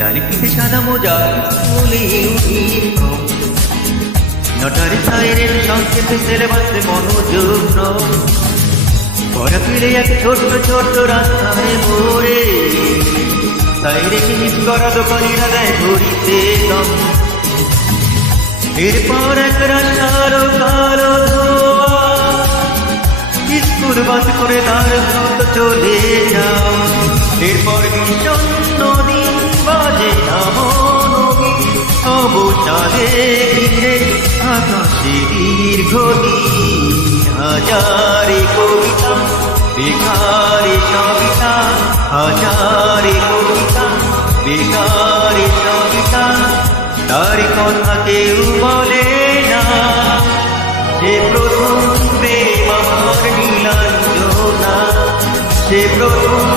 লাল পিঠে সাদা মোজা বলে নটারি সাইরের সংক্ষেপে সিলেবাসে মনোযোগ পড়া ফিরে এক ছোট্ট ছোট্ট রাস্তায় মোড়ে সাইরে মিস করা দোকানিরা দেয় ঘড়িতে দম এরপর এক রাস্তার কালো ধোয়া স্কুল বাস করে তার মত চলে যাও এরপর বিষণ্ণ দিন বাজে নবী অবসাদে ঘিরে আকাশে দীর্ঘদিন হাজারে কবিতা বেকারে সবিতা হাজারে কবিতা বেকারে সবিতা তার কথা কেউ বলে না সে প্রথম প্রেম আমার নীলাঞ্জনা সে প্রথম